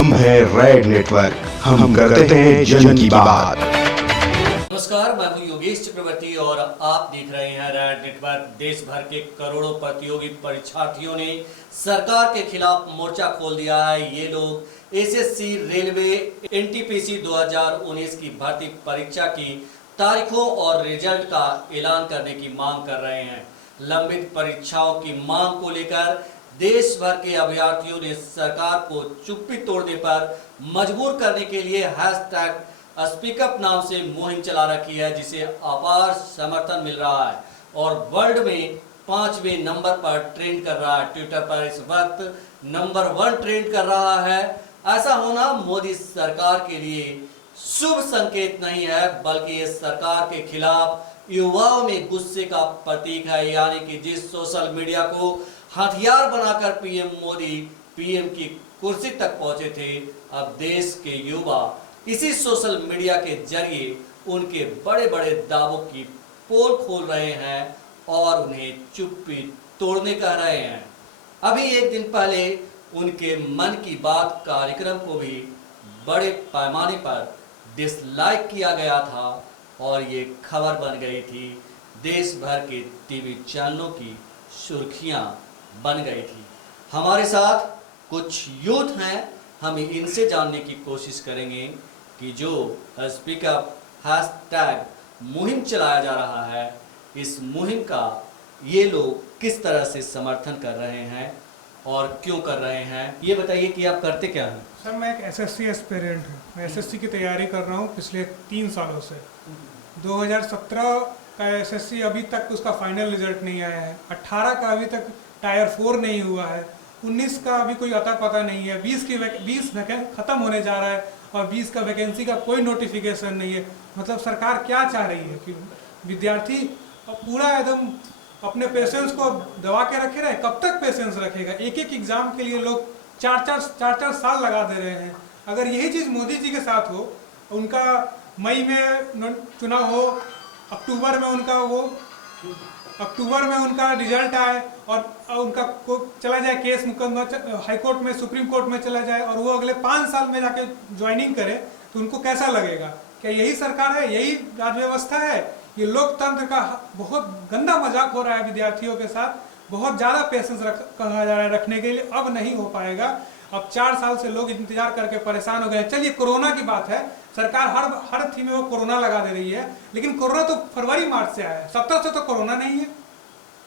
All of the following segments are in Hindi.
हम है रेड नेटवर्क, हम करते हैं जन की बात। नमस्कार, मैं हूं योगेश चक्रवर्ती और आप देख रहे हैं रेड नेटवर्क। देश भर के करोड़ों प्रतियोगी परीक्षार्थियों ने सरकार के खिलाफ मोर्चा खोल दिया है। ये लोग एसएससी, रेलवे, एनटीपीसी 2019 की भर्ती परीक्षा की तारीखों और रिजल्ट का ऐलान करने की मांग कर रहे हैं। लंबित परीक्षाओं की मांग को लेकर देश भर के अभ्यर्थियों ने सरकार को चुप्पी तोड़ने पर मजबूर करने के लिए हैशटैग स्पीकअप नाम से मुहिम चला रखी है, जिसे अपार समर्थन मिल रहा है और वर्ल्ड में 5वें नंबर पर ट्रेंड कर रहा है। ट्विटर पर इस वक्त नंबर 1 ट्रेंड कर रहा है। ऐसा होना मोदी सरकार के लिए शुभ संकेत नहीं है, बल्कि ये सरकार के खिलाफ युवाओं में गुस्से का प्रतीक है। यानी कि जिस सोशल मीडिया को हथियार बनाकर पीएम मोदी पीएम की कुर्सी तक पहुंचे थे, अब देश के युवा इसी सोशल मीडिया के जरिए उनके बड़े बड़े दावों की पोल खोल रहे हैं और उन्हें चुप्पी तोड़ने कह रहे हैं। अभी एक दिन पहले उनके मन की बात कार्यक्रम को भी बड़े पैमाने पर डिसलाइक किया गया था और ये खबर बन गई थी। देश भर के टीवी चैनलों की सुर्खियां बन गई थी। हमारे साथ कुछ यूथ हैं, हम इनसे जानने की कोशिश करेंगे कि जो स्पीकअप हैशटैग मुहिम चलाया जा रहा है, इस मुहिम का ये लोग किस तरह से समर्थन कर रहे हैं और क्यों कर रहे हैं। ये बताइए कि आप करते क्या हैं? सर, मैं एक एसएससी एस्पिरेंट हूँ। मैं एसएससी की तैयारी कर रहा हूँ पिछले 3 सालों से। 2017 का एसएससी अभी तक उसका फाइनल रिजल्ट नहीं आया है। 18 का अभी तक टायर 4 नहीं हुआ है। 19 का अभी कोई अता पता नहीं है। 20 खत्म होने जा रहा है और 20 का वैकेंसी का कोई नोटिफिकेशन नहीं है। मतलब सरकार क्या चाह रही है कि विद्यार्थी पूरा एकदम अपने पेशेंस को दबा के रखे रहे। कब तक पेशेंस रखेगा? एक एक एग्जाम के लिए लोग 4 साल लगा दे रहे हैं। अगर यही चीज़ मोदी जी के साथ हो, उनका मई में चुनाव हो, अक्टूबर में उनका रिजल्ट आए और उनका चला जाए केस मुकदमा हाई कोर्ट में, सुप्रीम कोर्ट में चला जाए और वो अगले 5 साल में जाके ज्वाइनिंग करे, तो उनको कैसा लगेगा? क्या यही सरकार है? यही राजव्यवस्था है? ये लोकतंत्र का बहुत गंदा मजाक हो रहा है विद्यार्थियों के साथ। बहुत ज़्यादा पेशेंस कहा जा रहा है रखने के लिए। अब नहीं हो पाएगा। अब 4 साल से लोग इंतजार करके परेशान हो गए। चलिए, कोरोना की बात है, सरकार हर थी में वो कोरोना लगा दे रही है, लेकिन कोरोना तो फरवरी मार्च से आया है। 17 से तो कोरोना नहीं है।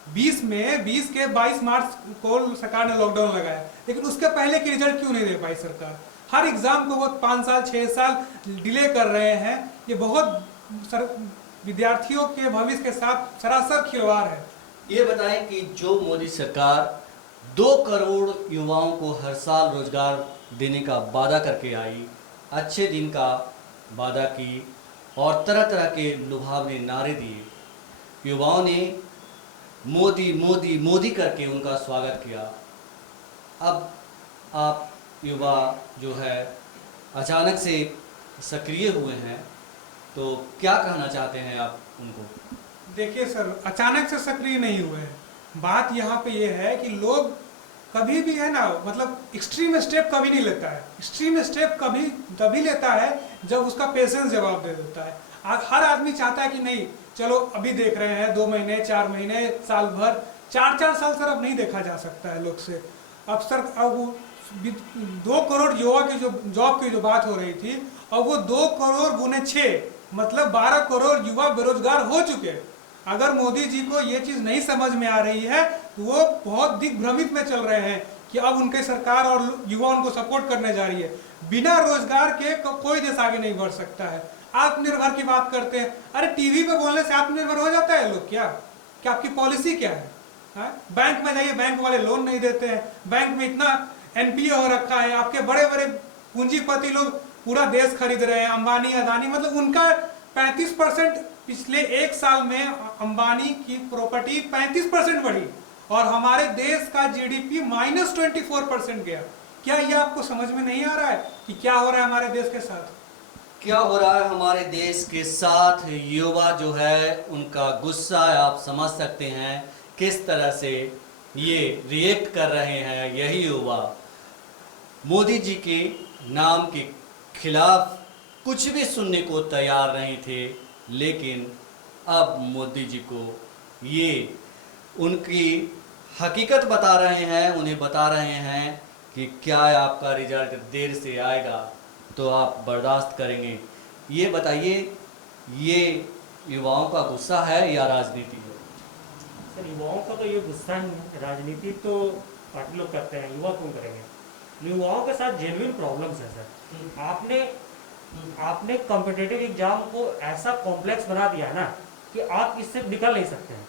20 के 22 मार्च को सरकार ने लॉकडाउन लगाया, लेकिन उसके पहले की रिजल्ट क्यों नहीं दे पाई सरकार? हर एग्जाम को वो 5 साल 6 साल डिले कर रहे हैं। ये बहुत विद्यार्थियों के भविष्य के साथ सरासर खिलवाड़ है। ये बताएं कि जो मोदी सरकार 2 करोड़ युवाओं को हर साल रोजगार देने का वादा करके आई, अच्छे दिन का वादा की और तरह तरह के लुभावने नारे दिए, युवाओं ने मोदी मोदी मोदी करके उनका स्वागत किया। अब आप युवा जो है अचानक से सक्रिय हुए हैं, तो क्या कहना चाहते हैं आप उनको? देखिए सर, अचानक से सक्रिय नहीं हुए हैं। बात यहाँ पे ये है कि लोग कभी भी है ना, मतलब एक्सट्रीम स्टेप कभी नहीं लेता है। एक्सट्रीम स्टेप कभी तभी लेता है जब उसका पेशेंस जवाब दे देता है। हर आदमी चाहता है कि नहीं, चलो अभी देख रहे हैं 2 महीने 4 महीने साल भर, 4 साल सर अब नहीं देखा जा सकता है लोग से। अब सर अब 2 करोड़ युवा की जो जॉब की जो बात हो रही थी, अब वो 2 करोड़ गुने 6 मतलब 12 करोड़ युवा बेरोजगार हो चुके। अगर मोदी जी को ये चीज नहीं समझ में आ रही है तो वो बहुत दिग्भ्रमित में चल रहे हैं कि अब उनके सरकार और युवा उनको सपोर्ट करने जा रही है। बिना रोजगार के कोई देश आगे नहीं बढ़ सकता है। आत्मनिर्भर की बात करते हैं, अरे टीवी पे बोलने से आत्मनिर्भर हो जाता है लोग? क्या आपकी पॉलिसी क्या है? बैंक में जाइए, बैंक वाले लोन नहीं देते हैं। बैंक में इतना एनपीए हो रखा है। आपके बड़े बड़े पूंजीपति लोग पूरा देश खरीद रहे हैं, अंबानी अदानी, मतलब उनका 35% पिछले 1 साल में अंबानी की प्रॉपर्टी 35% बढ़ी और हमारे देश का जीडीपी -24% गया। क्या ये आपको समझ में नहीं आ रहा है कि क्या हो रहा है हमारे देश के साथ? क्या हो रहा है हमारे देश के साथ? युवा जो है उनका गुस्सा आप समझ सकते हैं किस तरह से ये रिएक्ट कर रहे हैं। यही युवा मोदी जी के नाम के खिलाफ कुछ भी सुनने को तैयार नहीं थे, लेकिन अब मोदी जी को ये उनकी हकीकत बता रहे हैं, उन्हें बता रहे हैं कि क्या आपका रिजल्ट देर से आएगा तो आप बर्दाश्त करेंगे। ये बताइए, ये युवाओं का गुस्सा है या राजनीति है? सर, युवाओं का तो ये गुस्सा ही है। राजनीति तो पार्टी लोग करते हैं, युवा क्यों करेंगे? युवाओं के साथ जेन्युइन प्रॉब्लम्स है सर। आपने कॉम्पिटिटिव एग्जाम को ऐसा कॉम्प्लेक्स बना दिया है ना कि आप इससे निकल नहीं सकते हैं।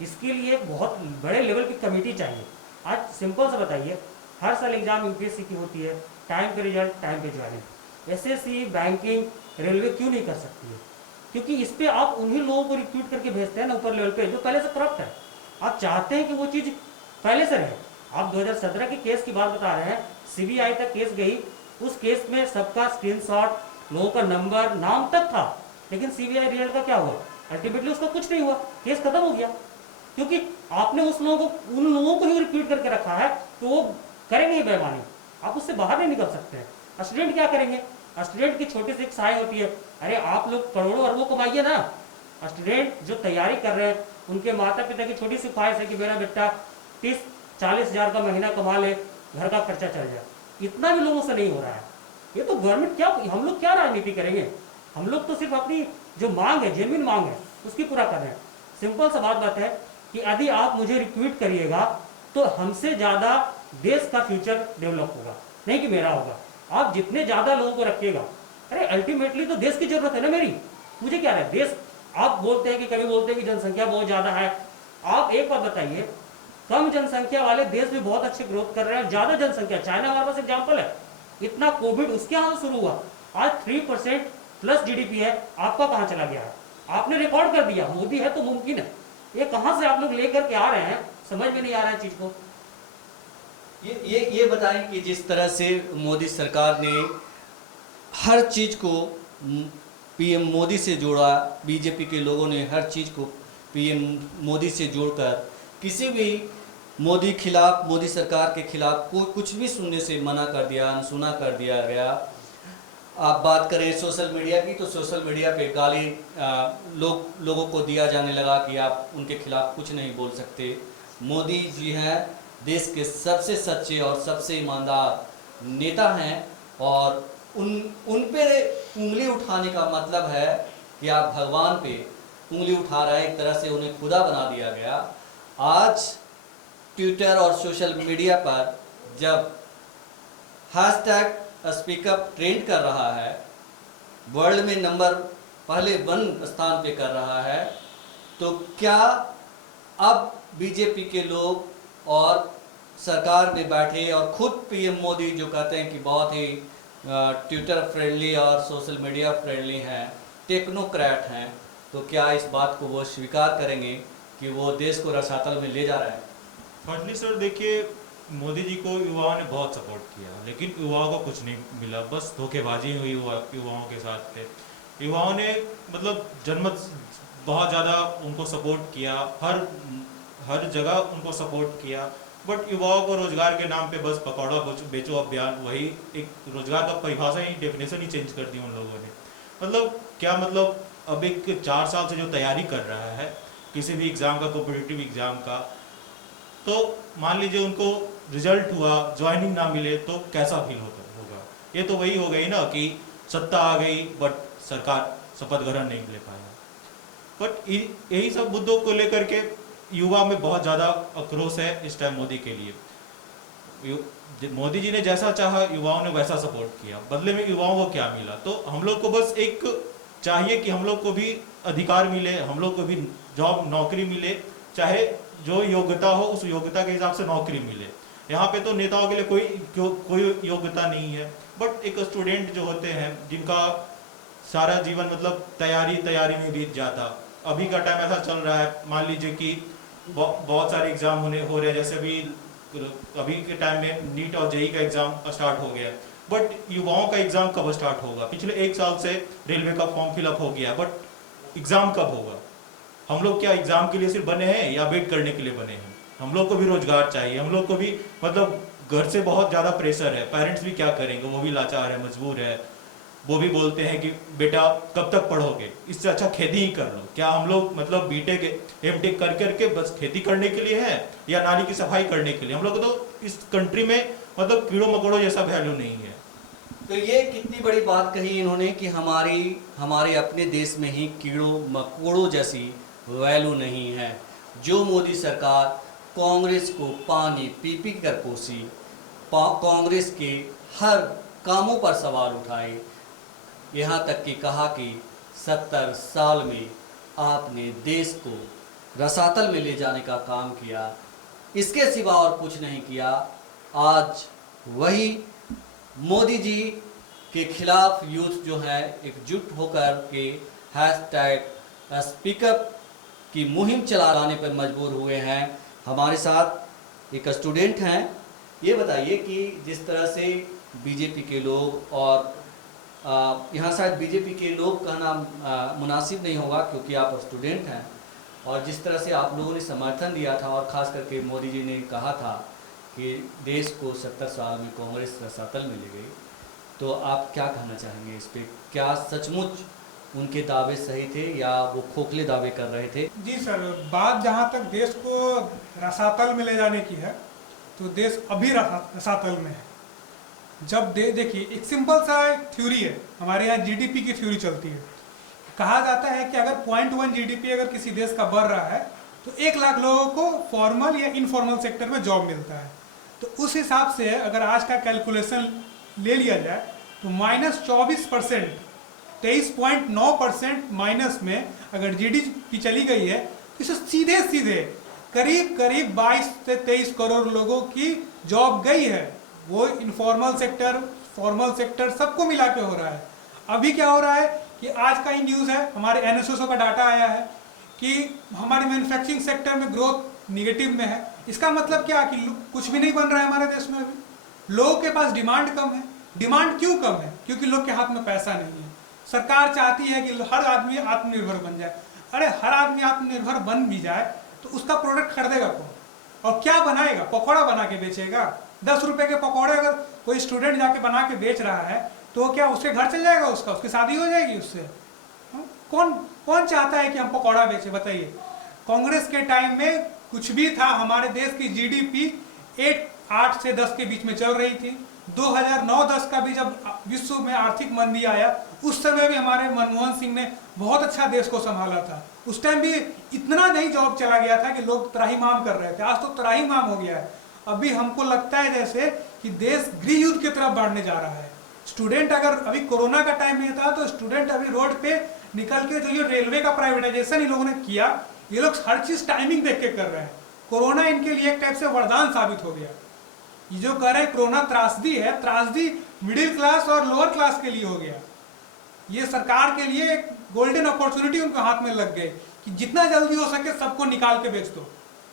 इसके लिए एक बहुत बड़े लेवल की कमेटी चाहिए। आज सिंपल से बताइए, हर साल एग्जाम यूपीएससी की होती है, टाइम पे रिजल्ट, टाइम पे ज्वाइनिंग। एसएससी, बैंकिंग, रेलवे क्यों नहीं कर सकती है? क्योंकि इस पे आप उन्हीं लोगों को रिक्रूट करके भेजते हैं ना ऊपर लेवल पे, जो पहले से करप्ट है। आप चाहते हैं कि वो चीज़ पहले से रहे। आप 2017 के केस की बात बता रहे हैं, सीबीआई तक केस गई, उस केस में सबका स्क्रीनशॉट, लोगों का नंबर, नाम तक था, लेकिन सीबीआई रिजल्ट का क्या हुआ? अल्टीमेटली उसका कुछ नहीं हुआ, केस खत्म हो गया। क्योंकि आपने उन लोगों को ही रिक्रूट करके रखा है, तो वो करेंगे ही बेईमानी, आप उससे बाहर नहीं निकल सकते हैं। स्टूडेंट क्या करेंगे? स्टूडेंट की छोटी सी एक सहाय होती है, अरे आप लोग करोड़ों अरबों कमाइए ना। स्टूडेंट जो तैयारी कर रहे हैं, उनके माता पिता की छोटी सी ख्वाहिश है कि मेरा बेटा 30-40 हज़ार का महीना कमा ले, घर का खर्चा चल जाए। इतना भी लोगों से नहीं हो रहा है। ये तो गवर्नमेंट क्या, हम लोग क्या राजनीति करेंगे? हम लोग तो सिर्फ अपनी जो मांग है, जेन्युइन मांग है, उसकी पूरा कर रहे हैं। सिंपल सा बात है कि यदि आप मुझे रिक्रूट करिएगा तो हमसे ज़्यादा देश का फ्यूचर डेवलप होगा, नहीं कि मेरा होगा। आप जितने ज़्यादा लोगों को रखिएगा, अरे अल्टीमेटली तो देश की जरूरत है ना मेरी। मुझे क्या है देश, आप बोलते हैं कि कभी बोलते हैं कि जनसंख्या बहुत ज़्यादा है। आप एक बात बताइए, कम जनसंख्या वाले देश भी बहुत अच्छे ग्रोथ कर रहे हैं, ज़्यादा जनसंख्या, चाइना हमारे पास एग्जाम्पल है। इतना कोविड उसके यहाँ से शुरू हुआ, आज 3% प्लस जीडीपी है, आपका कहाँ चला गया है? आपने रिकॉर्ड कर दिया, मोदी है तो मुमकिन है। ये कहाँ से आप लोग लेकर के आ रहे हैं, समझ में नहीं आ रहा है चीज को। ये बताएं कि जिस तरह से मोदी सरकार ने हर चीज को पीएम मोदी से जोड़ा, बीजेपी के लोगों ने हर चीज को पीएम मोदी से जोड़कर किसी भी मोदी सरकार के खिलाफ कोई कुछ भी सुनने से मना कर दिया, अनसुना कर दिया गया। आप बात करें सोशल मीडिया की, तो सोशल मीडिया पे गाली लोगों को दिया जाने लगा कि आप उनके खिलाफ कुछ नहीं बोल सकते। मोदी जी हैं देश के सबसे सच्चे और सबसे ईमानदार नेता हैं, और उन पे उंगली उठाने का मतलब है कि आप भगवान पे उंगली उठा रहे हैं। एक तरह से उन्हें खुदा बना दिया गया। आज ट्विटर और सोशल मीडिया पर जब हैशटैग स्पीकअप ट्रेंड कर रहा है, वर्ल्ड में नंबर पहले 1 स्थान पे कर रहा है, तो क्या अब बीजेपी के लोग और सरकार में बैठे और खुद पीएम मोदी जो कहते हैं कि बहुत ही ट्विटर फ्रेंडली और सोशल मीडिया फ्रेंडली हैं, टेक्नोक्रेट हैं, तो क्या इस बात को वो स्वीकार करेंगे कि वो देश को रसातल में ले जा रहे हैं? फर्स्टली सर देखिए, मोदी जी को युवाओं ने बहुत सपोर्ट किया, लेकिन युवाओं को कुछ नहीं मिला, बस धोखेबाजी हुई युवाओं के साथ थे। युवाओं ने मतलब जनमत बहुत ज़्यादा उनको सपोर्ट किया, हर जगह उनको सपोर्ट किया, बट युवाओं को रोजगार के नाम पे बस पकौड़ा बेचो अभियान, वही एक रोजगार का परिभाषा ही, डेफिनेशन ही चेंज कर दी उन लोगों ने। मतलब क्या, मतलब अब एक 4 साल से जो तैयारी कर रहा है किसी भी एग्ज़ाम का, कॉम्पिटिटिव एग्ज़ाम का, तो मान लीजिए उनको रिजल्ट हुआ, ज्वाइनिंग ना मिले तो कैसा फील होगा? ये तो वही हो गई ना कि सत्ता आ गई बट सरकार शपथ ग्रहण नहीं ले पाया। बट यही सब मुद्दों को लेकर के युवा में बहुत ज़्यादा आक्रोश है इस टाइम मोदी के लिए। मोदी जी ने जैसा चाहा युवाओं ने वैसा सपोर्ट किया, बदले में युवाओं को क्या मिला? तो हम लोग को बस एक चाहिए कि हम लोग को भी अधिकार मिले, हम लोग को भी जॉब नौकरी मिले, चाहे जो योग्यता हो उस योग्यता के हिसाब से नौकरी मिले। यहाँ पे तो नेताओं के लिए कोई योग्यता नहीं है, बट एक स्टूडेंट जो होते हैं जिनका सारा जीवन मतलब तैयारी में बीत जाता, अभी का टाइम ऐसा चल रहा है, मान लीजिए कि बहुत सारे एग्जाम हो रहे हैं, जैसे अभी के टाइम में नीट और जेईई का एग्जाम स्टार्ट हो गया, बट युवाओं का एग्जाम कब स्टार्ट होगा? पिछले 1 साल से रेलवे का फॉर्म फिलअप हो गया, बट एग्जाम कब होगा? हम लोग क्या एग्जाम के लिए सिर्फ बने हैं या वेट करने के लिए बने हैं? हम लोग को भी रोजगार चाहिए, हम लोग को भी मतलब घर से बहुत ज़्यादा प्रेशर है, पेरेंट्स भी क्या करेंगे, वो भी लाचार है, मजबूर है। वो भी बोलते हैं कि बेटा कब तक पढ़ोगे, इससे अच्छा खेती ही कर लो। क्या हम लोग मतलब बीटेक एमटेक कर करके बस खेती करने के लिए है या नाली की सफाई करने के लिए? हम लोग तो इस कंट्री में मतलब कीड़ों मकोड़ों जैसा वैल्यू नहीं है। तो ये कितनी बड़ी बात कही इन्होंने कि हमारे अपने देश में ही कीड़ों मकोड़ों जैसी वैल्यू नहीं है। जो मोदी सरकार कांग्रेस को पानी पी पी कर पोसी, कांग्रेस के हर कामों पर सवाल उठाए, यहाँ तक कि कहा कि 70 साल में आपने देश को रसातल में ले जाने का काम किया, इसके सिवा और कुछ नहीं किया। आज वही मोदी जी के खिलाफ यूथ जो है एकजुट होकर के हैशटैग स्पीकअप की मुहिम चलाने पर मजबूर हुए हैं। हमारे साथ एक स्टूडेंट हैं। ये बताइए कि जिस तरह से बीजेपी के लोग और यहाँ शायद बीजेपी के लोग कहना मुनासिब नहीं होगा क्योंकि आप स्टूडेंट हैं, और जिस तरह से आप लोगों ने समर्थन दिया था और ख़ास करके मोदी जी ने कहा था कि देश को 70 साल में कांग्रेस रसातल में ले गई, तो आप क्या कहना चाहेंगे इस पे? क्या सचमुच उनके दावे सही थे या वो खोखले दावे कर रहे थे? जी सर, बात जहाँ तक देश को रसातल में ले जाने की है तो देश अभी रसातल में है। जब देखिए, एक सिंपल सा थ्योरी है, हमारे यहाँ जीडीपी की थ्योरी चलती है। कहा जाता है कि अगर 0.1 जीडीपी अगर किसी देश का बढ़ रहा है तो 1 लाख लोगों को फॉर्मल या इनफॉर्मल सेक्टर में जॉब मिलता है। तो उस हिसाब से अगर आज का कैलकुलेशन ले लिया जाए तो -24%, 23.9% माइनस में अगर जीडीपी चली गई है तो इसे सीधे सीधे करीब 22 से 23 करोड़ लोगों की जॉब गई है। वो इनफॉर्मल सेक्टर, फॉर्मल सेक्टर सबको मिला के हो रहा है। अभी क्या हो रहा है कि आज का ही न्यूज़ है, हमारे एनएसएसओ का डाटा आया है कि हमारे मैन्युफैक्चरिंग सेक्टर में ग्रोथ निगेटिव में है। इसका मतलब क्या कि कुछ भी नहीं बन रहा है हमारे देश में। अभी लोगों के पास डिमांड कम है। डिमांड क्यों कम है? क्योंकि लोग के हाथ में पैसा नहीं है। सरकार चाहती है कि हर आदमी आत्मनिर्भर बन जाए। अरे हर आदमी आत्मनिर्भर बन भी जाए तो उसका प्रोडक्ट खरीदेगा कौन और क्या बनाएगा? पकौड़ा बना के बेचेगा। 10 रुपए के पकौड़े अगर कोई स्टूडेंट जाके बना के बेच रहा है तो क्या उसके घर चल जाएगा? उसकी शादी हो जाएगी उससे? कौन चाहता है कि हम पकौड़ा बेचे? बताइए। कांग्रेस के टाइम में कुछ भी था, हमारे देश की जीडीपी 8 से 10 के बीच में चल रही थी। 2009-10 का भी जब विश्व में आर्थिक मंदी आया उस समय भी हमारे मनमोहन सिंह ने बहुत अच्छा देश को संभाला था। उस टाइम भी इतना नहीं जॉब चला गया था कि लोग त्राहिमाम कर रहे थे। आज तो त्राहिमाम हो गया है। अभी हमको लगता है जैसे कि देश गृह युद्ध की तरफ बढ़ने जा रहा है। स्टूडेंट अगर अभी कोरोना का टाइम नहीं था तो स्टूडेंट अभी रोड पे निकल के जो ये रेलवे का प्राइवेटाइजेशन इन लोगों ने किया, ये लोग हर चीज टाइमिंग देख के कर रहे हैं। कोरोना इनके लिए एक टाइप से वरदान साबित हो गया। ये जो कह रहे हैं कोरोना त्रासदी है, त्रासदी मिडिल क्लास और लोअर क्लास के लिए हो गया। ये सरकार के लिए एक गोल्डन अपॉर्चुनिटी उनके हाथ में लग गई कि जितना जल्दी हो सके सबको निकाल के बेच दो,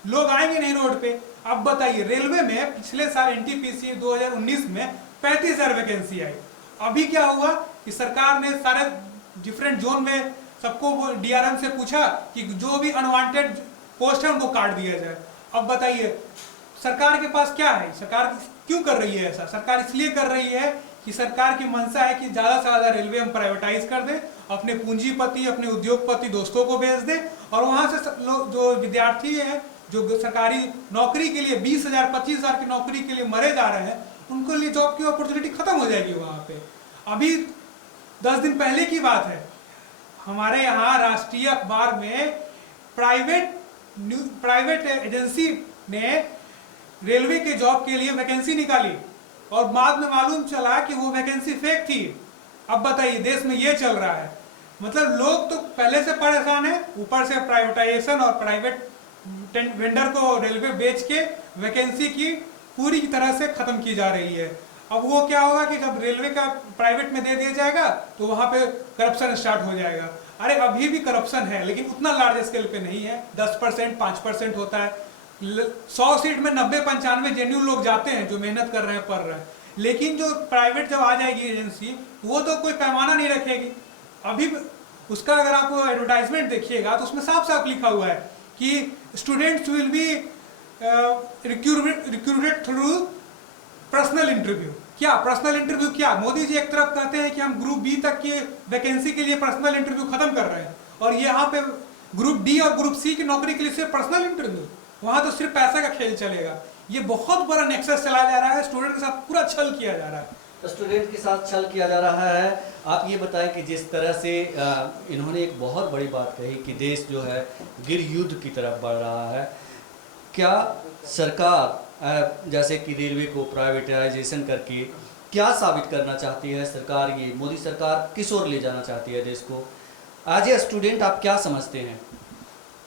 लोग आएंगे नहीं रोड पे। अब बताइए, रेलवे में पिछले साल एनटीपीसी 2019 में 35,000 वैकेंसी आई। अभी क्या हुआ कि सरकार ने सारे डिफरेंट जोन में सबको डीआरएम से पूछा कि जो भी अनवांटेड पोस्ट है उनको काट दिया जाए। अब बताइए सरकार के पास क्या है? सरकार क्यों कर रही है ऐसा? सरकार इसलिए कर रही है कि सरकार की मंशा है कि ज़्यादा से ज़्यादा रेलवे हम प्राइवेटाइज कर दें, अपने पूंजीपति, अपने उद्योगपति दोस्तों को भेज दें और वहाँ से लोग जो विद्यार्थी हैं जो सरकारी नौकरी के लिए 20,000 25,000 की नौकरी के लिए मरे जा रहे हैं, उनको लिए जॉब की अपॉर्चुनिटी खत्म हो जाएगी वहाँ पे। अभी 10 दिन पहले की बात है, हमारे यहाँ राष्ट्रीय अखबार में प्राइवेट एजेंसी ने रेलवे के जॉब के लिए वैकेंसी निकाली और बाद में मालूम चला कि वो वैकेंसी फेक थी। अब बताइए, देश में ये चल रहा है। मतलब लोग तो पहले से परेशान है, ऊपर से प्राइवेटाइजेशन और प्राइवेट वेंडर को रेलवे बेच के वैकेंसी की पूरी तरह से खत्म की जा रही है। अब वो क्या होगा कि जब रेलवे का प्राइवेट में दे दिया जाएगा तो वहां पे करप्शन स्टार्ट हो जाएगा। अरे अभी भी करप्शन है लेकिन उतना लार्ज स्केल पे नहीं है। 10% 5% होता है। 100 सीट में 90-95 जेन्युइन लोग जाते हैं जो मेहनत कर रहे हैं, पढ़ रहे हैं। लेकिन जो प्राइवेट जब आ जाएगी एजेंसी, वो तो कोई पैमाना नहीं रखेगी। अभी उसका अगर आप एडवर्टाइजमेंट देखिएगा तो उसमें साफ साफ लिखा हुआ है कि students will be recruited through personal interview. क्या पर्सनल इंटरव्यू? क्या मोदी जी एक तरफ कहते हैं कि हम ग्रुप बी तक की वैकेंसी के लिए पर्सनल इंटरव्यू खत्म कर रहे हैं, और यहाँ पे ग्रुप डी और ग्रुप सी की नौकरी के लिए सिर्फ पर्सनल इंटरव्यू, वहाँ तो सिर्फ पैसा का खेल चलेगा। ये बहुत बड़ा नेक्सस चलाया जा रहा है, स्टूडेंट के साथ पूरा छल किया जा रहा है। स्टूडेंट के साथ छल किया जा रहा है। आप ये बताएं कि जिस तरह से इन्होंने एक बहुत बड़ी बात कही कि देश जो है गिर युद्ध की तरफ बढ़ रहा है, क्या सरकार जैसे कि रेलवे को प्राइवेटाइजेशन करके क्या साबित करना चाहती है सरकार? ये मोदी सरकार किस ओर ले जाना चाहती है देश को? एज ए स्टूडेंट आप क्या समझते हैं?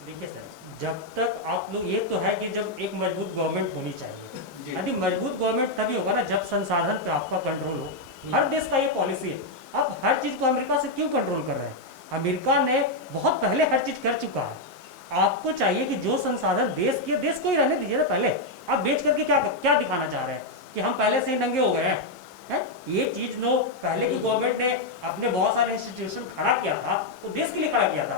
देखिए सर, जब तक आप लोग, ये तो है कि जब एक मजबूत गवर्नमेंट होनी चाहिए, यदि मजबूत गवर्नमेंट तभी होगा ना जब संसाधन पे आपका कंट्रोल हो। हर देश का ये पॉलिसी है। आप हर चीज को अमेरिका से क्यों कंट्रोल कर रहे हैं? अमेरिका ने बहुत पहले हर चीज कर चुका है। आपको चाहिए कि जो संसाधन देश के, देश को ही रहने दीजिए ना। पहले आप बेच करके क्या दिखाना चाह रहे हैं कि हम पहले से ही नंगे हो गए हैं? ये चीज नो, पहले की गवर्नमेंट ने अपने बहुत सारे इंस्टीट्यूशन खड़ा किया था, तो देश के लिए खड़ा किया था।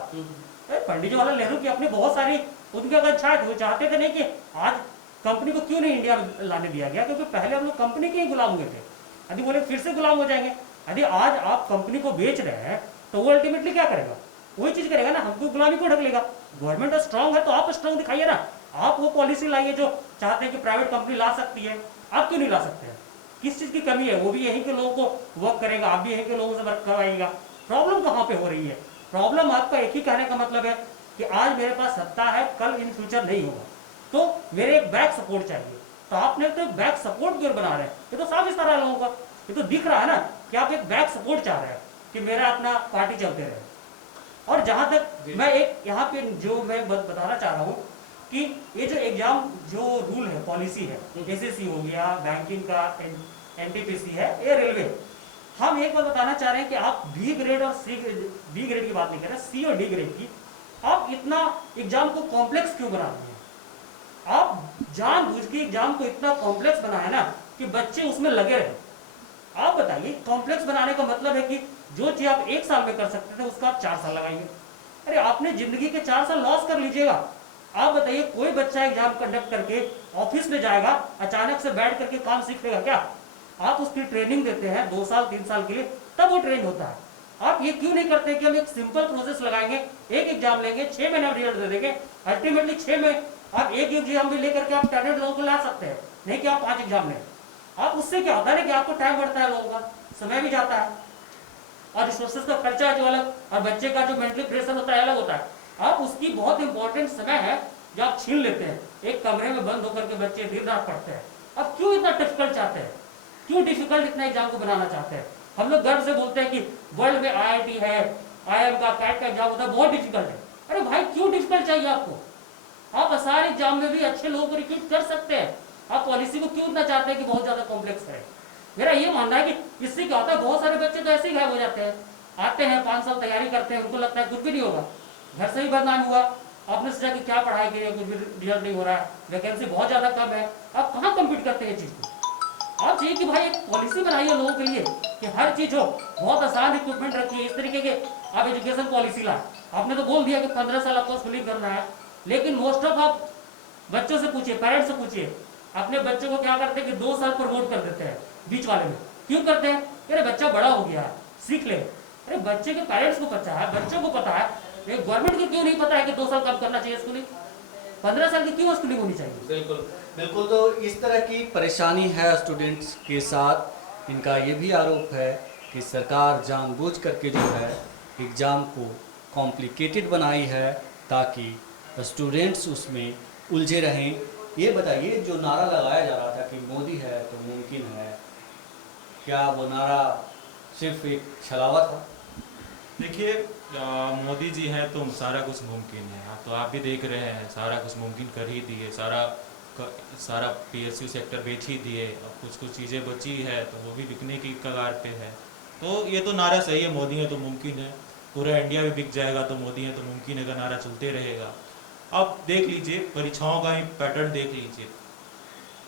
पंडित जवाहरलाल नेहरू की अपनी बहुत सारी उनकी अगर इच्छा है, वो चाहते थे नहीं कि आज कंपनी को क्यों नहीं इंडिया लाने दिया गया, क्योंकि पहले हम लोग कंपनी के ही गुलाम हुए थे। यदि बोले फिर से गुलाम हो जाएंगे। यदि आज आप कंपनी को बेच रहे हैं तो वो अल्टीमेटली क्या करेगा? वही चीज करेगा ना, हमको गुलामी को ढक लेगा। गवर्नमेंट स्ट्रांग है तो आप स्ट्रांग दिखाइए ना। आप वो पॉलिसी लाइए जो चाहते हैं कि प्राइवेट कंपनी ला सकती है, आप क्यों नहीं ला सकते हैं? किस चीज की कमी है? वो भी यहीं के लोगों को वर्क करेगा, आप भी यहीं के लोगों से वर्क करवाइएगा। प्रॉब्लम कहाँ पे हो रही है? प्रॉब्लम आपका एक ही कहने का मतलब है कि आज मेरे पास सत्ता है, कल इन फ्यूचर नहीं होगा, तो मेरे एक बैक सपोर्ट चाहिए। तो आपने तो बैक सपोर्ट क्यों बना रहे हैं? ये तो साफ इशारा है लोगों का, ये तो दिख रहा है ना कि आप एक बैक सपोर्ट चाह रहे हैं कि मेरा अपना पार्टी चलते रहे। और जहां तक मैं एक यहाँ पे जो मैं बताना चाह रहा हूँ कि ये जो एग्जाम जो रूल है, पॉलिसी है, एसएससी हो गया, बैंकिंग का एनटीपीसी है, ये रेलवे, हम एक बार बताना चाह रहे हैं कि आप बी ग्रेड और बी ग्रेड की बात नहीं कर रहे, सी और डी ग्रेड की, आप इतना एग्जाम को कॉम्प्लेक्स क्यों बना रहे हैं? आप जानबूझ के एग्जाम को इतना कॉम्प्लेक्स बनाया ना कि बच्चे उसमें लगे रहे। आप बताइए, कॉम्प्लेक्स बनाने का मतलब है कि जो चीज आप 1 साल में कर सकते थे उसका आप 4 साल लगाएंगे। अरे आपने जिंदगी के 4 साल लॉस कर लीजिएगा। आप बताइए, कोई बच्चा एग्जाम कंडक्ट करके ऑफिस में जाएगा, अचानक से बैठ करके काम सीखेगा क्या? आप उसकी ट्रेनिंग देते हैं 2 साल 3 साल के लिए, तब वो ट्रेन होता है। आप ये क्यों नहीं करते कि हम एक सिंपल प्रोसेस लगाएंगे, एक एग्जाम लेंगे, 6 महीने रिजल्ट दे देंगे, अल्टीमेटली 6 में आप एक एग्जाम भी लेकर के आप टैलेंट लोगों को ला सकते हैं, नहीं कि आप 5 एग्जाम लें। आप उससे क्या होता है कि आपको टाइम बढ़ता है, लोगों का समय भी जाता है, और रिसोर्सेज का खर्चा है जो अलग, और बच्चे का जो मेंटली प्रेशर होता है अलग होता है। आप उसकी बहुत इंपॉर्टेंट समय है जो आप छीन लेते हैं। एक कमरे में बंद होकर के बच्चे दिन रात पढ़ते हैं। अब क्यों इतना डिफिकल्ट चाहते हैं? क्यों डिफिकल्ट इतना एग्जाम को बनाना चाहते हैं? हम लोग गर्व से बोलते हैं कि वर्ल्ड में IIT है, IIM का, कैट का एग्जाम होता है, बहुत डिफिकल्ट है। अरे भाई, क्यों डिफिकल्ट चाहिए आपको? आप आसान एग्जाम में भी अच्छे लोगों को रिक्रूट कर सकते हैं। आप पॉलिसी को क्यों इतना चाहते हैं कि बहुत ज्यादा कॉम्प्लेक्स करें? मेरा ये मानना है कि इससे क्या होता है, बहुत सारे बच्चे तो ऐसे ही गायब हो जाते हैं। आते हैं, 5 साल तैयारी करते हैं, उनको लगता है कुछ भी नहीं होगा, घर से ही बदनाम हुआ, आपने सोचा कि क्या पढ़ाई की, कुछ भी रिजल्ट नहीं हो रहा है, वैकेंसी बहुत ज्यादा कम है। आप कहाँ कम्पीट करते हैं चीज को? आप चाहिए कि भाई एक पॉलिसी बनाइए लोगों के लिए कि हर चीज हो, बहुत आसान इक्विपमेंट रखिए, इस तरीके के आप एजुकेशन पॉलिसी लाए। आपने तो बोल दिया कि 15 साल आपको स्कूलिंग करना है, लेकिन मोस्ट ऑफ आप बच्चों से पूछिए, पेरेंट्स से पूछिए, अपने बच्चों को क्या करते हैं कि 2 साल प्रमोट कर देते हैं बीच वाले में। क्यों करते हैं? अरे बच्चा बड़ा हो गया है, सीख ले। अरे बच्चे के पेरेंट्स को पता है, बच्चों को पता है, गवर्नमेंट को क्यों नहीं पता है कि 2 साल कम करना चाहिए स्कूलिंग? 15 साल की क्यों स्कूलिंग होनी चाहिए? बिल्कुल बिल्कुल। तो इस तरह की परेशानी है स्टूडेंट्स के साथ। इनका ये भी आरोप है कि सरकार जानबूझ करके जो है एग्ज़ाम को कॉम्प्लिकेटेड बनाई है ताकि स्टूडेंट्स उसमें उलझे रहें। ये बताइए, जो नारा लगाया जा रहा था कि मोदी है तो मुमकिन है, क्या वो नारा सिर्फ एक छलावा था? देखिए, मोदी जी हैं तो सारा कुछ मुमकिन है। तो आप भी देख रहे हैं, सारा कुछ मुमकिन कर ही दिए, सारा PSU सेक्टर बेच ही दिए। अब कुछ चीज़ें बची है तो वो भी बिकने की कगार पे है। तो ये तो नारा सही है, मोदी है तो मुमकिन है, पूरा इंडिया में बिक जाएगा तो मोदी है तो मुमकिन है का नारा चलते रहेगा। आप देख लीजिए, परीक्षाओं का ही पैटर्न देख लीजिए।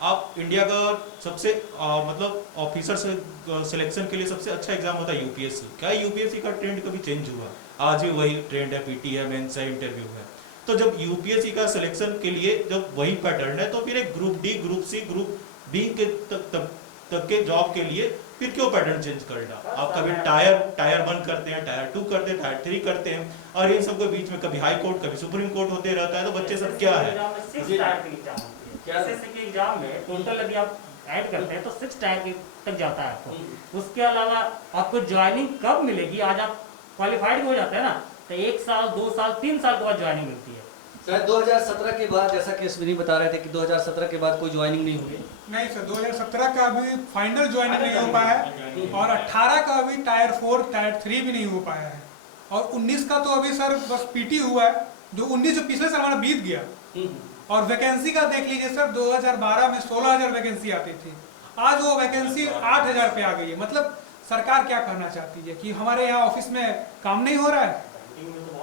आप इंडिया का सबसे मतलब ऑफिसर सिलेक्शन के लिए सबसे अच्छा एग्जाम होता है UPSC। क्या UPSC का ट्रेंड कभी चेंज हुआ? आज भी वही ट्रेंड है, PT है, मेंस है, इंटरव्यू है। तो जब UPSC का सिलेक्शन के लिए जब वही पैटर्न है, तो फिर एक group D, group C, group B के तक के जॉब के लिए फिर क्यों पैटर्न चेंज करना? आप कभी टायर 1 करते हैं, टायर 2 करते हैं, टायर 3 करते हैं, और इन सबके बीच में कभी हाई कोर्ट कभी सुप्रीम कोर्ट होते रहता है, तो बच्चे सब क्या है? एसएससी के एग्जाम में टोटल यदि आप ऐड करते हैं तो 6 टायर तक जाता है आपको। उसके अलावा आपको ज्वाइनिंग कब मिलेगी? आज आप क्वालिफाइड हो जाते हैं ना, तो 1 साल 2 साल 3 साल के बाद ज्वाइनिंग मिलती है। शायद 2017 के बाद, जैसा कि अश्विनी बता रहे थे कि 2017 के बाद कोई ज्वाइनिंग नहीं हुई। नहीं सर, 2017 का अभी फाइनल ज्वाइनिंग नहीं हो पाया है, और 18 का अभी टायर 4 टायर 3 भी नहीं हो पाया है, और 19 का तो अभी सर बस पीटी हुआ है, जो 19 जो पिछले साल हमारा बीत गया। और वैकेंसी का देख लीजिए सर, 2012 में 16,000 वैकेंसी आती थी, आज वो वैकेंसी 8,000 पे आ गई है। मतलब सरकार क्या करना चाहती है कि हमारे यहाँ ऑफिस में काम नहीं हो रहा है?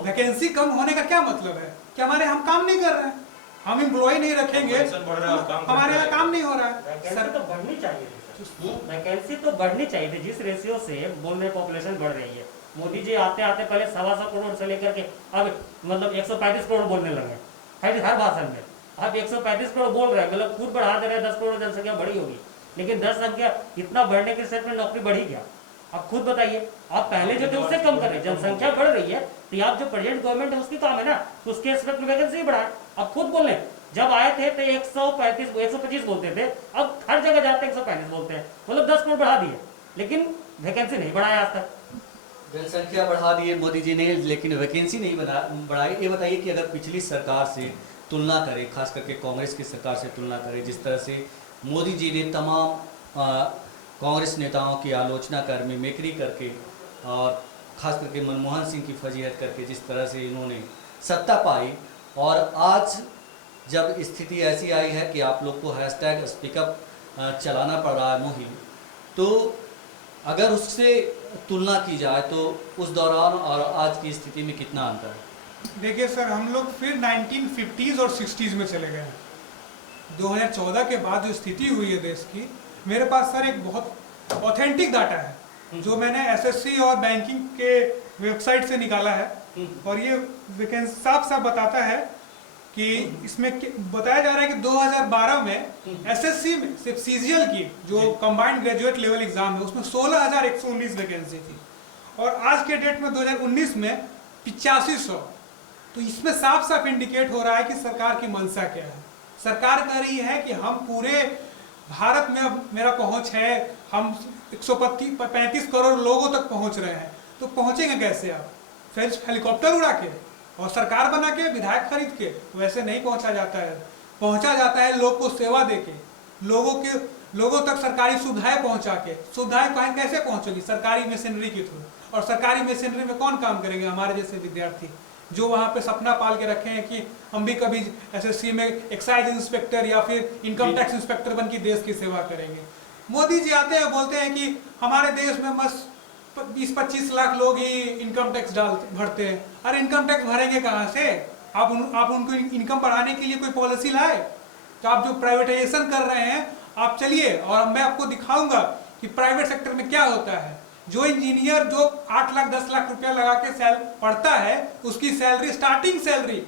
वैकेंसी कम होने का क्या मतलब है कि हमारे हम काम नहीं कर रहे हैं, हम एम्प्लॉय नहीं रखेंगे, हमारे यहाँ काम नहीं हो रहा है। वैकेंसी तो बढ़नी चाहिए थी, वैकेंसी तो बढ़नी चाहिए थी। जिस रेशियो से बोल रहे पॉपुलेशन बढ़ रही है, मोदी जी आते आते पहले 125 करोड़ से लेकर के अब मतलब 135 करोड़ बोलने लगे हर भाषण में। अब 135 करोड़ बोल रहे हैं, मतलब खुद बढ़ा दे रहे हैं, 10 करोड़ जनसंख्या बढ़ी होगी, लेकिन जनसंख्या इतना बढ़ने के सेट में नौकरी बढ़ी क्या? आप खुद बताइए, आप पहले जो थे उससे कम कर रहे हैं, जनसंख्या बढ़ रही है, तो आप जो प्रेजेंट गवर्नमेंट है उसकी काम है ना, तो उसके एक्सपेक्ट में वैकेंसी बढ़ाए। आप खुद बोल रहे हैं, जब आए थे तो 125 बोलते थे, अब हर जगह जाते 145 बोलते हैं, मतलब 10 करोड़ बढ़ा दिए, लेकिन वैकेंसी नहीं बढ़ाया आज तक। जनसंख्या बढ़ा दी है मोदी जी ने, लेकिन वैकेंसी नहीं बढ़ाई। ये बताइए कि अगर पिछली सरकार से तुलना करें, खास करके कांग्रेस की सरकार से तुलना करें, जिस तरह से मोदी जी ने तमाम कांग्रेस नेताओं की आलोचना कर मिमिक्री करके, और खास करके मनमोहन सिंह की फजीहत करके जिस तरह से इन्होंने सत्ता पाई, और आज जब स्थिति ऐसी आई है कि आप लोग को हैशटैग स्पीकअप चलाना पड़ रहा है मुहिम, तो अगर उससे तुलना की जाए तो उस दौरान और आज की स्थिति में कितना अंतर है? देखिए सर, हम लोग फिर 1950s और 60s में चले गए हैं। 2014 के बाद जो स्थिति हुई है देश की, मेरे पास सर एक बहुत ऑथेंटिक डाटा है जो मैंने एसएससी और बैंकिंग के वेबसाइट से निकाला है, और ये वैकेंसी साफ साफ बताता है कि इसमें बताया जा रहा है कि 2012 में एसएससी में सिर्फ सीजीएल की जो कंबाइंड ग्रेजुएट लेवल एग्जाम है उसमें 16,119 वैकेंसी थी, और आज के डेट में 2019 में 8500। तो इसमें साफ साफ इंडिकेट हो रहा है कि सरकार की मंशा क्या है। सरकार कह रही है कि हम पूरे भारत में अब मेरा पहुंच है, हम 135 करोड़ लोगों तक पहुंच रहे हैं। तो पहुंचेंगे कैसे आप? फिर हेलीकॉप्टर उड़ा के और सरकार बना के, विधायक खरीद के? वैसे नहीं पहुंचा जाता है। पहुंचा जाता है लोग को सेवा दे के, लोगों तक सरकारी सुविधाएं पहुंचा के। सुविधाएं कैसे पहुंचेगी? सरकारी मशीनरी के थ्रू। और सरकारी मशीनरी में कौन काम करेंगे? हमारे जैसे विद्यार्थी जो वहाँ पे सपना पाल के रखे हैं कि हम भी कभी एसएससी में एक्साइज इंस्पेक्टर या फिर इनकम टैक्स इंस्पेक्टर बन के देश की सेवा करेंगे। मोदी जी आते हैं, बोलते हैं कि हमारे देश में बस 20-25 लाख लोग ही इनकम टैक्स भरते हैं। अरे इनकम टैक्स भरेंगे कहाँ से? आप उनको इनकम बढ़ाने के लिए कोई पॉलिसी लाए? तो आप जो प्राइवेटाइजेशन कर रहे हैं, आप चलिए और मैं आपको दिखाऊंगा कि प्राइवेट सेक्टर में क्या होता है। जो इंजीनियर जो 8 लाख 10 लाख रुपया लगा के पढ़ता है, उसकी सैलरी, स्टार्टिंग सैलरी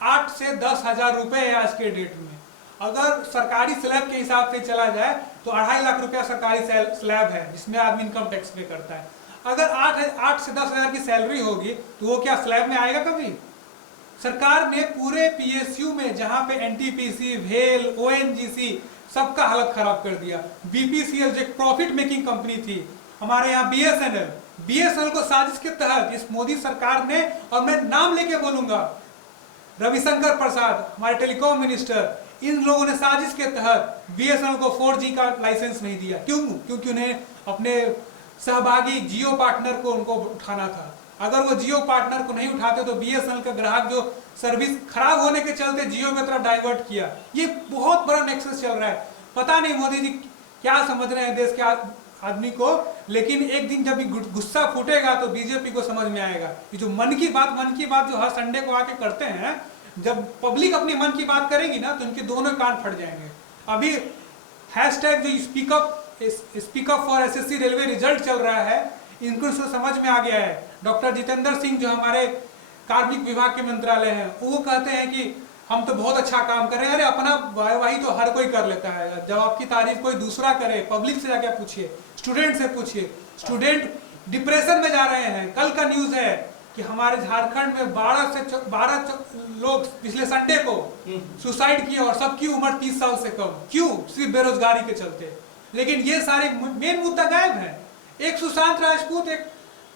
8 से 10 हजार रुपए है आज के डेट में। अगर सरकारी स्लैब के हिसाब से चला जाए तो 2.5 लाख रुपया सरकारी स्लैब है जिसमें आदमी इनकम टैक्स पे करता है। अगर 8 से 10 हजार की सैलरी होगी तो वो क्या स्लैब में आएगा कभी? सरकार ने पूरे पीएसयू में जहां पे एनटीपीसी, भेल, ओएनजीसी सबका हालत खराब कर दिया। बीपीसीएल जो एक प्रॉफिट मेकिंग कंपनी थी, हमारे यहाँ बीएसएनएल को साजिश के तहत इस मोदी सरकार ने, और मैं नाम लेके बोलूंगा, रविशंकर प्रसाद हमारे टेलीकॉम मिनिस्टर, इन लोगों ने साजिश के तहत बीएसएनएल को 4G का लाइसेंस नहीं दिया। क्योंकि उन्हें अपने सहभागी जियो पार्टनर को उनको उठाना था। अगर वो जियो पार्टनर को नहीं उठाते तो बीएसएनएल का ग्राहक जो सर्विस खराब होने के चलते जियो की तरफ डाइवर्ट किया। ये बहुत बड़ा नेक्सस चल रहा है। पता नहीं मोदी जी क्या समझ रहे हैं देश के आदमी को, लेकिन एक दिन जब गुस्सा फूटेगा तो बीजेपी को समझ में आएगा कि जो मन की बात जो हर संडे को आके करते हैं, जब पब्लिक अपनी मन की बात करेगी ना तो इनके दोनों कान फट जाएंगे। अभी हैशटैग जो speak up for SSC railway result चल रहा है, इनको समझ में आ गया है। डॉक्टर जितेंद्र सिंह जो हमारे कार्मिक विभाग के मंत्रालय हैं, वो कहते हैं कि हम तो बहुत अच्छा काम कर रहे हैं। अरे अपना वाहवाही तो हर कोई कर लेता है, जब आपकी तारीफ कोई दूसरा करे पब्लिक से जाके पूछिए, स्टूडेंट से पूछिए। स्टूडेंट डिप्रेशन में जा रहे हैं। कल का न्यूज़ है कि हमारे झारखंड में 12 लोग पिछले संडे को सुसाइड किए और सबकी उम्र 30 साल से कम। क्यों? सिर्फ बेरोजगारी के चलते। लेकिन ये सारे मेन मुद्दा गायब है। एक सुशांत राजपूत एक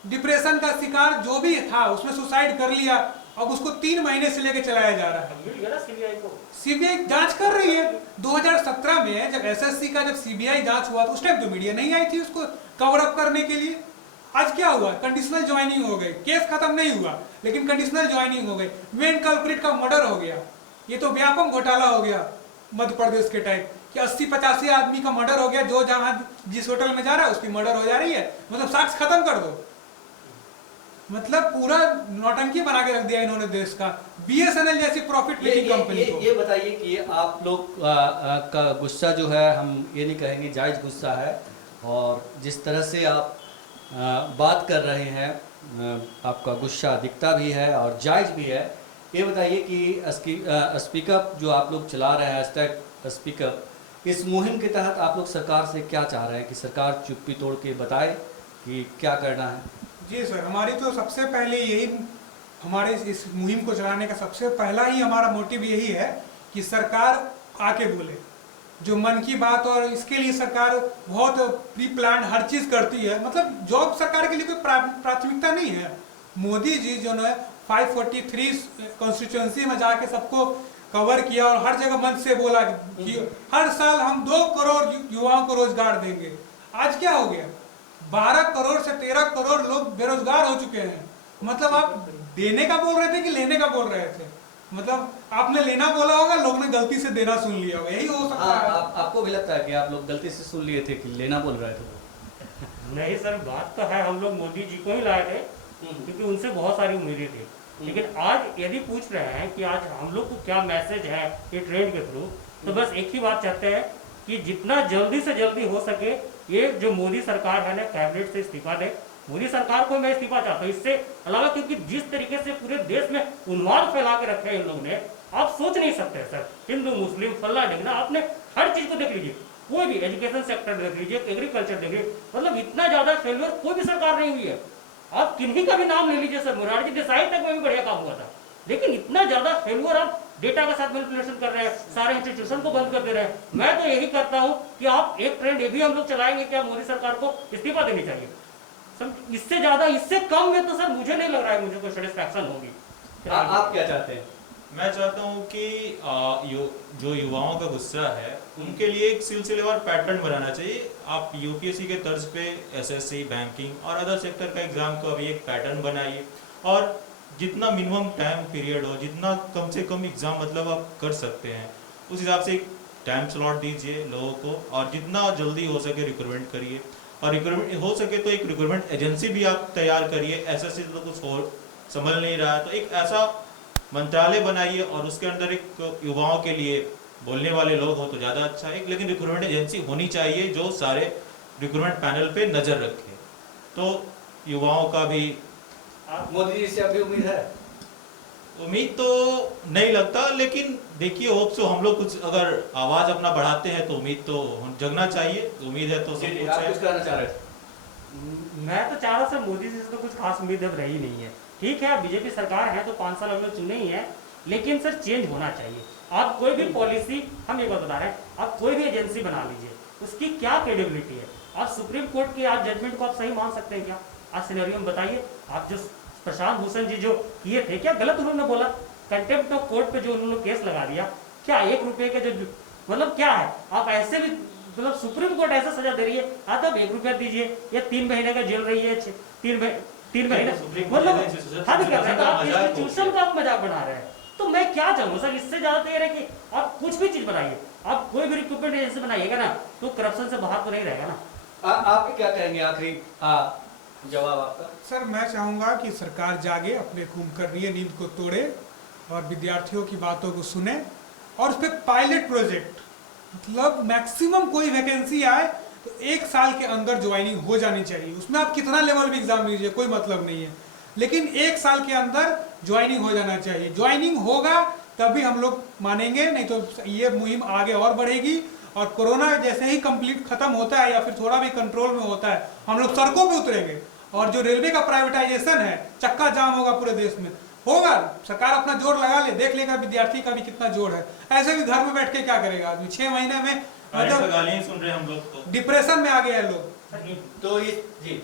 डिप्रेशन का शिकार जो भी था उसने सुसाइड कर लिया, अब उसको 3 महीने से लेके चलाया जा रहा है। मिल गया ना सीबीआई को। सीबीआई जांच कर रही है। 2017 में जब एसएससी का जब सीबीआई जांच हुआ तो उस टाइम तो मीडिया नहीं आई थी उसको कवर अप करने के लिए। आज क्या हुआ? कंडीशनल ज्वाइनिंग हो गई। केस खत्म नहीं हुआ लेकिन कंडीशनल ज्वाइनिंग हो गई। मेन कल्प्रिट का मर्डर हो गया। ये तो व्यापक घोटाला हो गया मध्य प्रदेश के टाइप कि 80-85 आदमी का मर्डर हो गया। जो जहां जिस होटल में जा रहा है उसकी मर्डर हो जा रही है। मतलब साक्ष्य खत्म कर दो। मतलब पूरा नौटंकी बना के रख दिया इन्होंने देश का। बीएसएनएल जैसी प्रॉफिट मेकिंग कंपनी को। ये बताइए कि आप लोग का गुस्सा जो है, हम ये नहीं कहेंगे जायज गुस्सा है, और जिस तरह से आप बात कर रहे हैं आपका गुस्सा दिखता भी है और जायज भी है। ये बताइए कि स्पीकअप जो आप लोग चला रहे हैं, हैशटैग स्पीकअप, इस मुहिम के तहत आप लोग सरकार से क्या चाह रहे हैं कि सरकार चुप्पी तोड़ के बताए कि क्या करना है? जी सर, हमारी तो सबसे पहले यही, हमारे इस मुहिम को चलाने का सबसे पहला ही हमारा मोटिव यही है कि सरकार आके बोले जो मन की बात। और इसके लिए सरकार बहुत प्री प्लान हर चीज़ करती है। मतलब जॉब सरकार के लिए कोई प्राथमिकता नहीं है। मोदी जी जो है 543 कॉन्स्टिट्यूंसी में जाके सबको कवर किया और हर जगह मंच से बोला कि हर साल हम 2 करोड़ युवाओं को रोजगार देंगे। आज क्या हो गया? 12 करोड़ से 13 करोड़ लोग बेरोजगार हो चुके हैं। मतलब आप देने का बोल रहे थे कि लेने का बोल रहे थे? मतलब आपने लेना बोला होगा, लोग ने गलती से देना सुन लिया होगा, यही हो सकता है। आपको भी लगता है कि आप लोग गलती से सुन लिए थे कि लेना बोल रहे थे? नहीं सर, बात तो है हम लोग मोदी जी को ही लाए थे क्योंकि उनसे बहुत सारी उम्मीदें थी। लेकिन आज यदि पूछ रहे हैं कि आज हम लोग को क्या मैसेज है ये ट्रेंड के थ्रू, तो बस एक ही बात चाहते हैं कि जितना जल्दी से जल्दी हो सके ये जो मोदी सरकार है ना, कैबिनेट से इस्तीफा दे। मोदी सरकार को मैं इस्तीफा चाहता हूँ इससे अलावा, क्योंकि जिस तरीके से पूरे देश में उन्माद फैला के रखे हैं इन लोगों ने, आप सोच नहीं सकते सर। हिंदू मुस्लिम फल्ला ढिगना, आपने हर चीज को देख लीजिए, कोई भी एजुकेशन सेक्टर देख लीजिए, एग्रीकल्चर देख लीजिए, मतलब इतना ज्यादा फेलियर कोई भी सरकार नहीं हुई है। आप किन्हीं का भी नाम ले लीजिए सर, मोरारजी देसाई तक में भी बढ़िया काम हुआ था, लेकिन इतना ज्यादा फेलियर आप डेटा के साथ मैनिपुलेशन कर रहे हैं, सारे इंस्टीट्यूशन को बंद कर दे रहे हैं। मैं तो यही करता हूं कि आप एक ट्रेंड ये भी हम लोग चलाएंगे कि मोदी सरकार को इस्तीफा देनी चाहिए। इससे ज्यादा, इससे कम में तो सर मुझे नहीं लग रहा है मुझे कोई सेटिस्फैक्शन होगी। आप क्या चाहते हैं? मैं चाहता हूँ कि जो युवाओं का गुस्सा है उनके लिए एक सिलसिलेवार पैटर्न बनाना चाहिए। आप यूपीएससी के तर्ज पे एसएससी, बैंकिंग और अदर सेक्टर का एग्जाम को अभी एक पैटर्न बनाइए और जितना मिनिमम टाइम पीरियड हो, जितना कम से कम एग्जाम मतलब आप कर सकते हैं, उस हिसाब से एक टाइम स्लॉट दीजिए लोगों को और जितना जल्दी हो सके रिक्रूटमेंट करिए। और रिक्रूटमेंट हो सके तो एक रिक्रूटमेंट एजेंसी भी आप तैयार करिए। एसएससी तो कुछ और संभल नहीं रहा है तो एक ऐसा मंत्रालय बनाइए और उसके अंदर एक युवाओं के लिए बोलने वाले लोग हो तो ज़्यादा अच्छा है। लेकिन रिक्रूटमेंट एजेंसी होनी चाहिए जो सारे रिक्रूटमेंट पैनल पे नज़र रखे, तो युवाओं का भी। मोदी जी से अभी उम्मीद है? उम्मीद तो नहीं लगता, लेकिन देखिए होप सो हम लोग कुछ अगर आवाज़ अपना बढ़ाते हैं तो उम्मीद तो जगना चाहिए। उम्मीद है तो सब कुछ आप है। कुछ कहना चाह रहे थे? मैं तो चाह रहा सर मोदी जी से तो कुछ खास उम्मीद अब रही नहीं है। ठीक है बीजेपी सरकार है तो 5 साल हम लोग चुने ही है, लेकिन सर चेंज होना चाहिए। आप कोई भी पॉलिसी, हम एक बात बता रहे हैं, आप कोई भी एजेंसी बना लीजिए, उसकी क्या क्रेडिबिलिटी है? आप सुप्रीम कोर्ट की आज जजमेंट को आप सही मान सकते हैं क्या? आज सिनेरियो में बताइए। आप जो प्रशांत भूषण जी जो किए थे, क्या गलत उन्होंने बोला? कंटेम्प्ट ऑफ कोर्ट पे जो उन्होंने केस लगा दिया, क्या 1 रुपये के जो मतलब क्या है? आप ऐसे भी मतलब सुप्रीम कोर्ट ऐसा सजा दे रही है, आप 1 रुपया दीजिए या 3 महीने का जेल रही है, 3 महीने मतलब हद कर रहे हैं। आप इंस्टीट्यूशन का आप मजाक बना रहे हैं। तो मैं क्या चाहूँगा सर, इससे ज्यादा तो ये है कि आप कुछ भी चीज बनाइए, आप कोई भी रिक्रूटमेंट एजेंसी बनाइएगा ना तो करप्शन से बाहर तो नहीं रहेगा ना। आप क्या कहेंगे आखिरी जवाब आपका? सर मैं चाहूँगा कि सरकार जागे, अपने कुंभकर्णीय नींद को तोड़े और विद्यार्थियों की बातों को सुने और उस पर पायलट प्रोजेक्ट, मतलब मैक्सिमम कोई वैकेंसी आए तो 1 साल के अंदर ज्वाइनिंग हो जानी चाहिए। उसमें आप कितना लेवल भी एग्जाम लीजिए कोई मतलब नहीं है, लेकिन 1 साल के अंदर ज्वाइनिंग हो जाना चाहिए। ज्वाइनिंग होगा तभी हम लोग मानेंगे, नहीं तो ये मुहिम आगे और बढ़ेगी। और कोरोना जैसे ही कंप्लीट खत्म होता है या फिर थोड़ा भी कंट्रोल में होता है, हम लोग सड़कों पे उतरेंगे। और जो रेलवे का प्राइवेटाइजेशन है, चक्का जाम होगा पूरे देश में, होगा। सरकार अपना जोर लगा ले, देख लेगा विद्यार्थी का भी कितना जोर है। ऐसे भी घर में बैठ के क्या करेगा आदमी, 6 महीने में मतलब गालियां सुन रहे हैं हम लोग तो। डिप्रेशन में आ गए हैं लोग। तो ये जी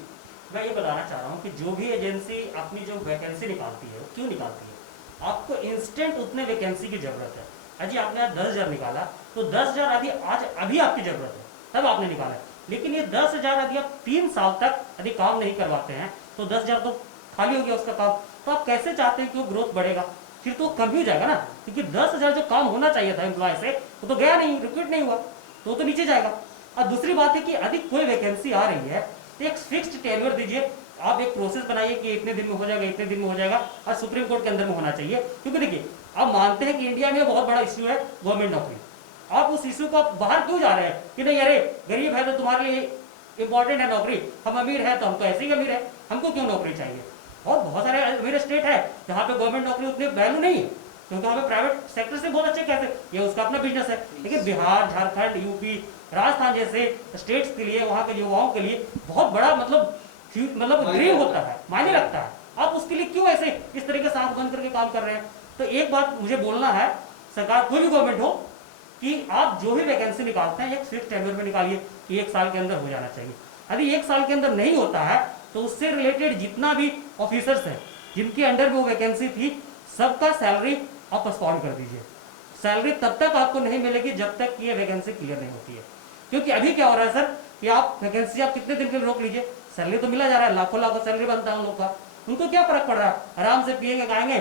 मैं ये बताना चाह रहा हूँ कि जो भी एजेंसी अपनी जो वैकेंसी निकालती है वो क्यों निकालती है? आपको इंस्टेंट उतने वैकेंसी की जरूरत है। अजी आपने आज 10,000 निकाला तो 10,000 अभी आपकी जरूरत है, तब आपने निकाला। लेकिन ये 10,000 यदि आप 3 साल तक यदि काम नहीं करवाते हैं तो 10,000 तो खाली हो गया उसका काम। तो आप कैसे चाहते हैं कि वो ग्रोथ बढ़ेगा? फिर तो कम ही हो जाएगा ना, क्योंकि 10,000 जो काम होना चाहिए था एम्प्लॉय से वो तो गया नहीं, रिक्रूट नहीं हुआ, तो वो तो नीचे जाएगा। और दूसरी बात है कि यदि कोई वैकेंसी आ रही है तो एक फिक्स्ड टेन्योर दीजिए। आप एक प्रोसेस बनाइए कि इतने दिन में हो जाएगा, इतने दिन में हो जाएगा, और सुप्रीम कोर्ट के अंदर में होना चाहिए। क्योंकि देखिए, आप मानते हैं कि इंडिया में बहुत बड़ा इश्यू है गवर्नमेंट नौकरी। आप उस इश्यू को बाहर क्यों जा रहे हैं कि नहीं अरे गरीब है तो तुम्हारे लिए इंपॉर्टेंट है नौकरी, हम अमीर है तो हम तो ऐसे ही अमीर है, हमको क्यों नौकरी चाहिए? और बहुत सारे अमीर स्टेट है जहाँ पे गवर्नमेंट नौकरी उतनी वैल्यू नहीं है, क्योंकि वहाँ पे प्राइवेट सेक्टर से बहुत अच्छे कैसे, ये उसका अपना बिजनेस है। लेकिन बिहार, झारखंड, यूपी, राजस्थान जैसे स्टेट्स के लिए, वहाँ के युवाओं के लिए बहुत बड़ा मतलब ड्रीम होता है, मायने रखता है। आप उसके लिए क्यों ऐसे इस तरीके से आंख बंद करके काम कर रहे हैं? तो एक बात मुझे बोलना है, सरकार कोई भी गवर्नमेंट हो, कि आप जो भी वैकेंसी निकालते हैं एक फिक्स टेन्योर में निकालिए कि 1 साल के अंदर हो जाना चाहिए। यदि 1 साल के अंदर नहीं होता है तो उससे रिलेटेड जितना भी ऑफिसर्स हैं जिनके अंडर में वो वैकेंसी थी, सबका सैलरी आप पोस्टपोन कर दीजिए। सैलरी तब तक आपको नहीं मिलेगी जब तक ये वैकेंसी क्लियर नहीं होती है। क्योंकि अभी क्या हो रहा है सर कि आप वैकेंसी आप कितने दिन के लिए रोक लीजिए, सैलरी तो मिला जा रहा है, लाखों लाखों सैलरी बनता है उन लोग का, उनको क्या फर्क पड़ रहा है? आराम से पिएंगे, खाएंगे,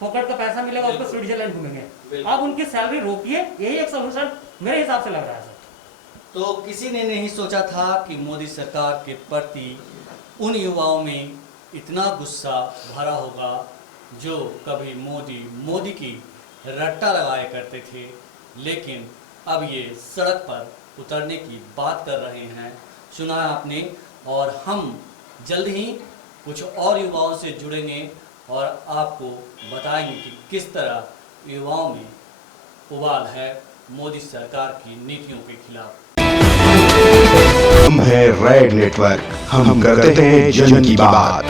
फोकट का पैसा मिलेगा, उसको स्विट्जरलैंड घूमेंगे। आप उनकी सैलरी रोकिए, यही एक सोल्यूशन मेरे हिसाब से लग रहा है सर। तो किसी ने नहीं सोचा था कि मोदी सरकार के प्रति उन युवाओं में इतना गुस्सा भरा होगा जो कभी मोदी की रट्टा लगाया करते थे, लेकिन अब ये सड़क पर उतरने की बात कर रहे हैं। सुना है आपने, और हम जल्द ही कुछ और युवाओं से जुड़ेंगे और आपको बताएंगे कि किस तरह युवाओं में उबाल है मोदी सरकार की नीतियों के खिलाफ। हम हैं रेड नेटवर्क, हम करते हैं जन की बात।